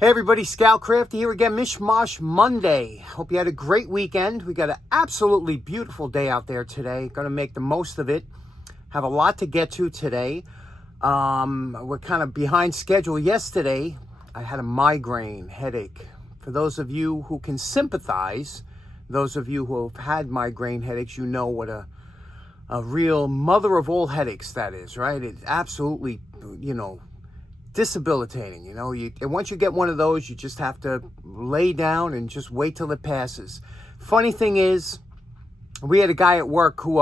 Hey everybody, Scal Crafty here again, Mishmash Monday. Hope you had a great weekend. We got an absolutely beautiful day out there today. Going to make the most of it. Have a lot to get to today. We're kind of behind schedule yesterday. I had a migraine headache. For those of you who can sympathize, those of you who have had migraine headaches, you know what a real mother of all headaches that is, right? It's absolutely, debilitating. And once you get one of those, you just have to lay down and just wait till it passes. Funny thing is, we had a guy at work who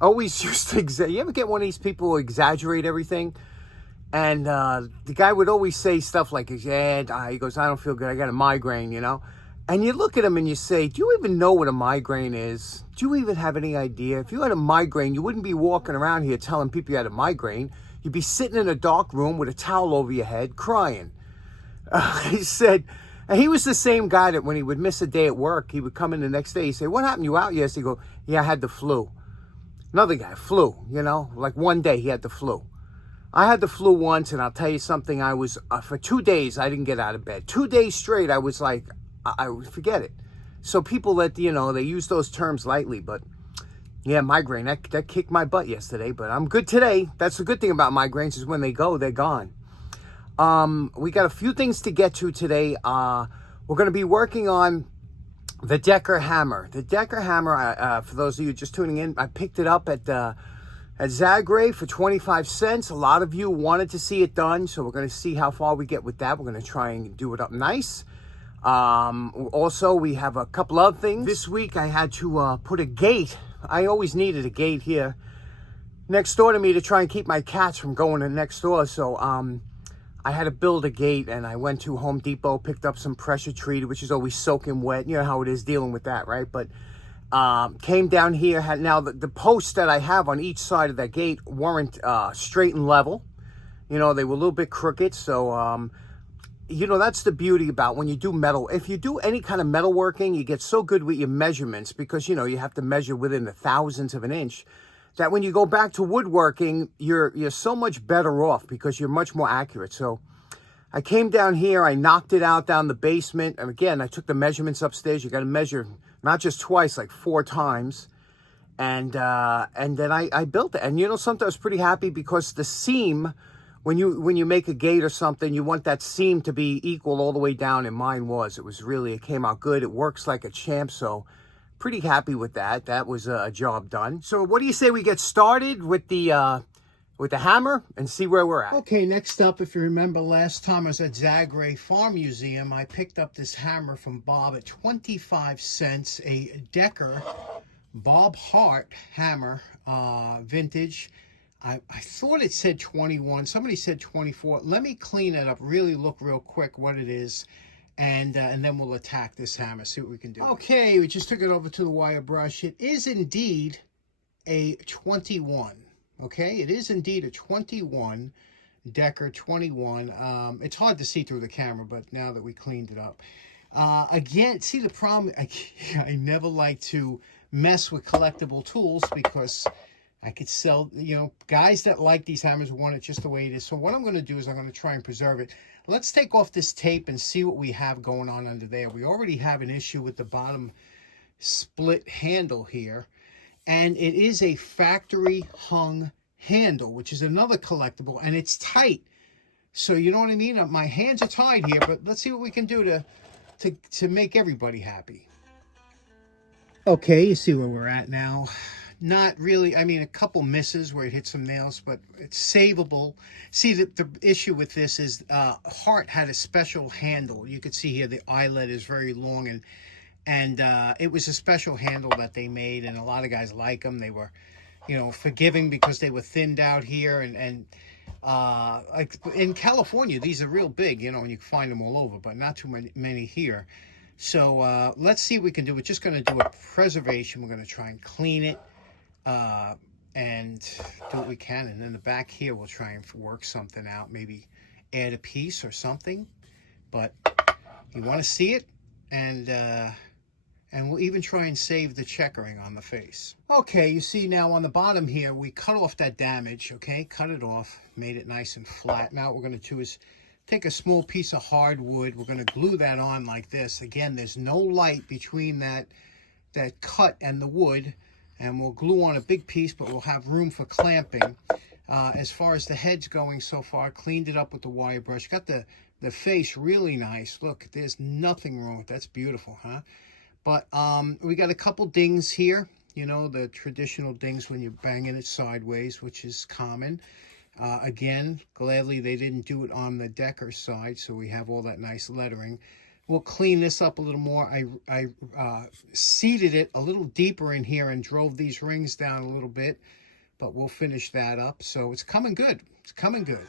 always used to you ever get one of these people who exaggerate everything? And the guy would always say stuff like, yeah, he goes, I don't feel good, I got a migraine, and you look at him and you say, do you even know what a migraine is? Do you even have any idea? If you had a migraine, you wouldn't be walking around here telling people you had a migraine. You'd be sitting in a dark room with a towel over your head crying. He said, and he was the same guy that when he would miss a day at work, he would come in the next day. He'd say, what happened? You out yesterday? He'd go, yeah, I had the flu. Another guy, flu, like one day he had the flu. I had the flu once, and I'll tell you something, I was, for 2 days, I didn't get out of bed. 2 days straight, I was like, I forget it. So people that, they use those terms lightly, but yeah, migraine, that kicked my butt yesterday, but I'm good today. That's the good thing about migraines is when they go, they're gone. We got a few things to get to today. We're going to be working on the Decker hammer. The Decker hammer, for those of you just tuning in, I picked it up at Zagre for 25 cents. A lot of you wanted to see it done, so we're going to see how far we get with that. We're going to try and do it up nice. Also, we have a couple other things. This week, I had to put a gate. I always needed a gate here next door to me to try and keep my cats from going to next door. So I had to build a gate, and I went to Home Depot, picked up some pressure treated, which is always soaking wet. You know how it is dealing with that, right? But came down here. Now the posts that I have on each side of that gate weren't straight and level. They were a little bit crooked. So that's the beauty about when you do metal. If you do any kind of metalworking, you get so good with your measurements because, you have to measure within the thousandths of an inch, that when you go back to woodworking, you're so much better off because you're much more accurate. So I came down here, I knocked it out down the basement. And again, I took the measurements upstairs. You got to measure not just twice, like 4 times. And then I built it. And, sometimes I was pretty happy because the seam, when you make a gate or something, you want that seam to be equal all the way down, and mine was. It came out good. It works like a champ, so pretty happy with that. That was a job done. So what do you say we get started with the hammer and see where we're at? Okay, next up, if you remember last time I was at Zagre Farm Museum, I picked up this hammer from Bob at 25 cents, a Decker Bob Hart hammer, vintage. I thought it said 21. Somebody said 24. Let me clean it up, really look real quick what it is, and then we'll attack this hammer, see what we can do. Okay, we just took it over to the wire brush. It is indeed a 21. Okay, it is indeed a 21, Decker 21. It's hard to see through the camera, but now that we cleaned it up. Again, see the problem, I never like to mess with collectible tools because I could sell, guys that like these hammers want it just the way it is. So what I'm going to do is I'm going to try and preserve it. Let's take off this tape and see what we have going on under there. We already have an issue with the bottom split handle here. And it is a factory hung handle, which is another collectible, and it's tight. So you know what I mean? My hands are tied here, but let's see what we can do to make everybody happy. Okay, you see where we're at now. Not really, a couple misses where it hit some nails, but it's savable. See, the issue with this is Hart had a special handle. You can see here the eyelet is very long, and it was a special handle that they made, and a lot of guys like them. They were, forgiving because they were thinned out here, and like in California, these are real big, and you can find them all over, but not too many here. So let's see what we can do. We're just going to do a preservation. We're going to try and clean it. And do what we can, and then the back here we'll try and work something out, maybe add a piece or something, but you want to see it, and we'll even try and save the checkering on the face. Okay, you see now on the bottom here we cut off that damage. Okay, cut it off, made it nice and flat. Now what we're going to do is take a small piece of hardwood. We're going to glue that on like this. Again, there's no light between that cut and the wood, and we'll glue on a big piece, but we'll have room for clamping. As far as the head's going so far, cleaned it up with the wire brush. Got the face really nice. Look, there's nothing wrong with that. That's beautiful, huh? But we got a couple dings here. You know, the traditional dings when you're banging it sideways, which is common. Again, gladly they didn't do it on the Decker side, so we have all that nice lettering. We'll clean this up a little more. I seated it a little deeper in here and drove these rings down a little bit, but we'll finish that up. So it's coming good. It's coming good.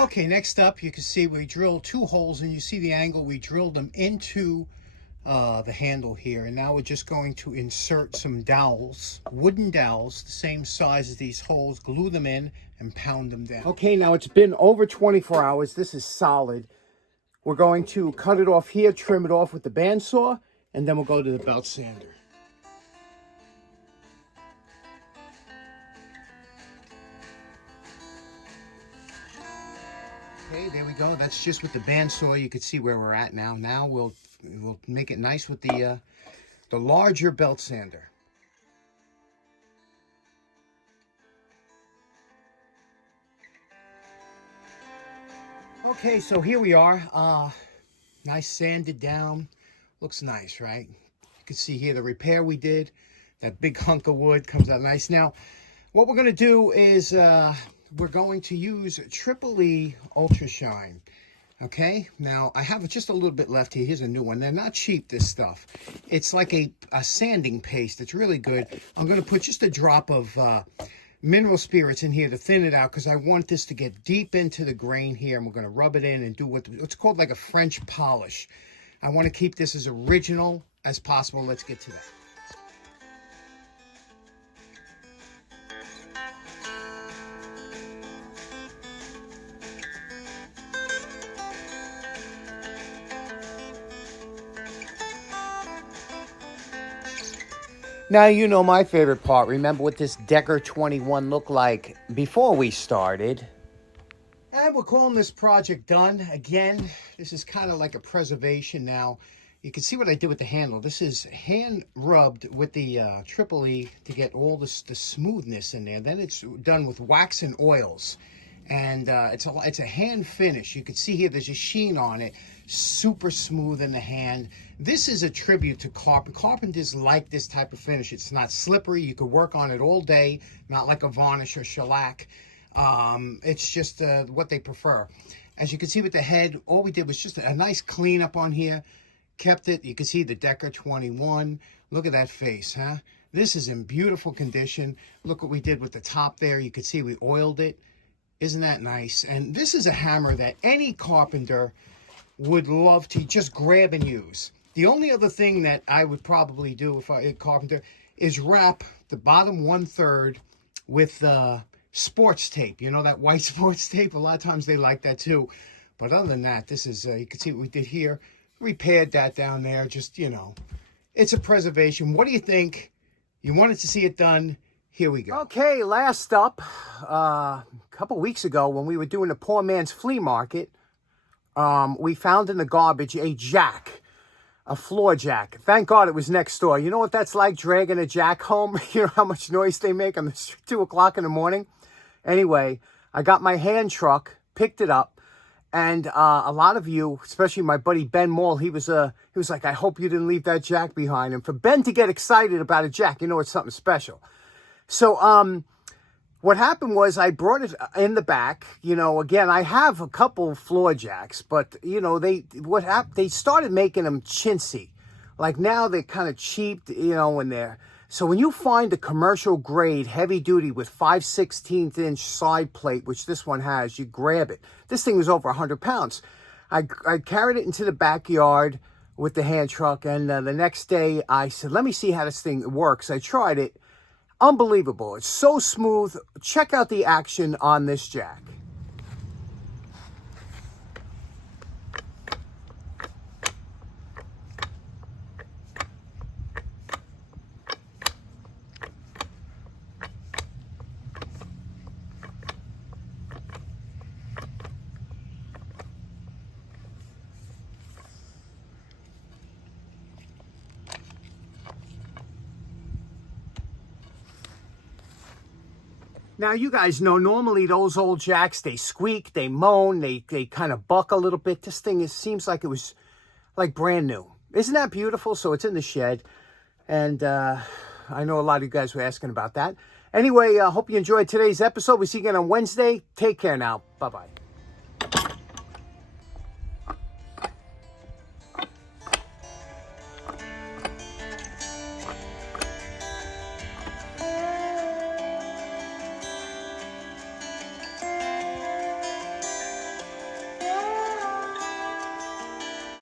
Okay, next up, you can see we drilled 2 holes, and you see the angle. We drilled them into the handle here, and now we're just going to insert some dowels, wooden dowels, the same size as these holes, glue them in, and pound them down. Okay, now it's been over 24 hours. This is solid. We're going to cut it off here, trim it off with the bandsaw, and then we'll go to the belt sander. Okay, there we go. That's just with the bandsaw. You can see where we're at now. Now we'll make it nice with the larger belt sander. Okay, so here we are. Nice sanded down. Looks nice, right? You can see here the repair we did. That big hunk of wood comes out nice. Now, what we're going to do is we're going to use Triple E Ultra Shine. Okay, now I have just a little bit left here. Here's a new one. They're not cheap, this stuff. It's like a sanding paste. It's really good. I'm going to put just a drop of mineral spirits in here to thin it out, because I want this to get deep into the grain here, and we're going to rub it in and do what's called like a French polish. I want to keep this as original as possible. Let's get to that. Now, you know my favorite part. Remember what this Decker 21 looked like before we started. And we're calling this project done. Again, this is kind of like a preservation now. You can see what I did with the handle. This is hand rubbed with the Triple E to get all the smoothness in there. Then it's done with wax and oils. And it's a hand finish. You can see here there's a sheen on it. Super smooth in the hand. This is a tribute to carpenters. Carpenters like this type of finish. It's not slippery. You could work on it all day, not like a varnish or shellac. It's just what they prefer. As you can see with the head, all we did was just a nice cleanup on here. Kept it. You can see the Decker 21. Look at that face, huh? This is in beautiful condition. Look what we did with the top there. You can see we oiled it. Isn't that nice? And this is a hammer that any carpenter would love to just grab and use. The only other thing that I would probably do if I were a carpenter is wrap the bottom 1/3 with sports tape. You know, that white sports tape? A lot of times they like that too. But other than that, this is, you can see what we did here. Repaired that down there. Just, you know, it's a preservation. What do you think? You wanted to see it done. Here we go. Okay, last up, a couple weeks ago when we were doing the poor man's flea market, we found in the garbage a jack, a floor jack. Thank God it was next door. You know what that's like, dragging a jack home? You know how much noise they make on the street, 2 o'clock in the morning? Anyway, I got my hand truck, picked it up, and a lot of you, especially my buddy Ben Mall, he was like, I hope you didn't leave that jack behind. And for Ben to get excited about a jack, you know it's something special. So, what happened was I brought it in the back. You know, again, I have a couple floor jacks, but, you know, they started making them chintzy. Like now they're kind of cheap, you know, so when you find a commercial grade heavy duty with 5/16 inch side plate, which this one has, you grab it. This thing was over 100 pounds. I carried it into the backyard with the hand truck, and the next day I said, let me see how this thing works. I tried it. Unbelievable. It's so smooth. Check out the action on this jack. Now, you guys know, normally those old jacks, they squeak, they moan, they kind of buck a little bit. This thing seems like it was like brand new. Isn't that beautiful? So it's in the shed. And I know a lot of you guys were asking about that. Anyway, I hope you enjoyed today's episode. We'll see you again on Wednesday. Take care now. Bye-bye.